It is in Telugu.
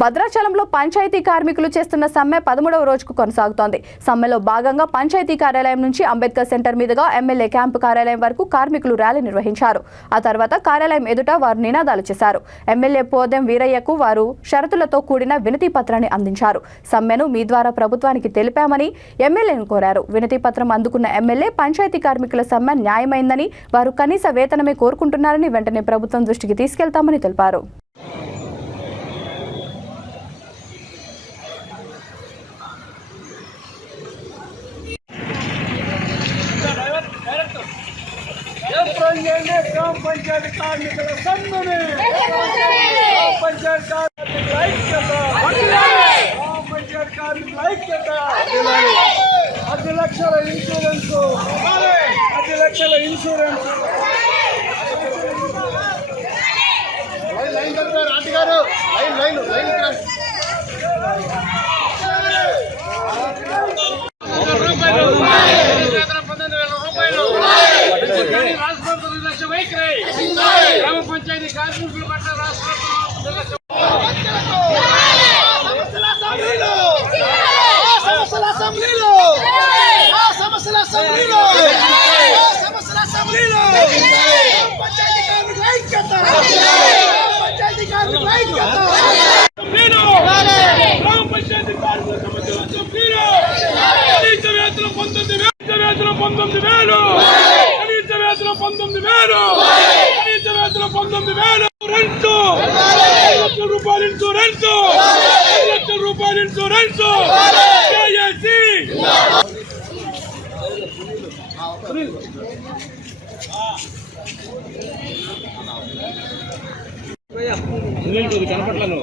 భద్రాచలంలో పంచాయతీ కార్మికులు చేస్తున్న సమ్మె 13వ రోజుకు కొనసాగుతోంది. సమ్మెలో భాగంగా పంచాయతీ కార్యాలయం నుంచి అంబేద్కర్ సెంటర్ మీదుగా ఎమ్మెల్యే క్యాంపు కార్యాలయం వరకు కార్మికులు ర్యాలీ నిర్వహించారు. ఆ తర్వాత కార్యాలయం ఎదుట వారు నినాదాలు చేశారు. ఎమ్మెల్యే పోదెం వీరయ్యకు వారు షరతులతో కూడిన వినతి పత్రాన్ని అందించారు. సమ్మెను మీ ద్వారా ప్రభుత్వానికి తెలిపామని ఎమ్మెల్యేను కోరారు. వినతి పత్రం అందుకున్న ఎమ్మెల్యే పంచాయతీ కార్మికుల సమ్మె న్యాయమైందని, వారు కనీస వేతనమే కోరుకుంటున్నారని, వెంటనే ప్రభుత్వం దృష్టికి తీసుకెళ్తామని తెలిపారు. ग्राम पंचायत कार्मिकुल सन्मने पंचायत कार्मिकुल ऐक्यता ग्राम पंचायत कार्मिकुल ऐक्यता 10 లక్షల ఇన్సూరెన్స్ 10 లక్షల ఇన్సూరెన్స్ లైన్ కట్టారు ఆంటీ గారు లైన్ గ్రామ పంచాయతీ కార్మికులు పట్ల రూపాయలు ఇన్సూరెన్స్ కనపట్లను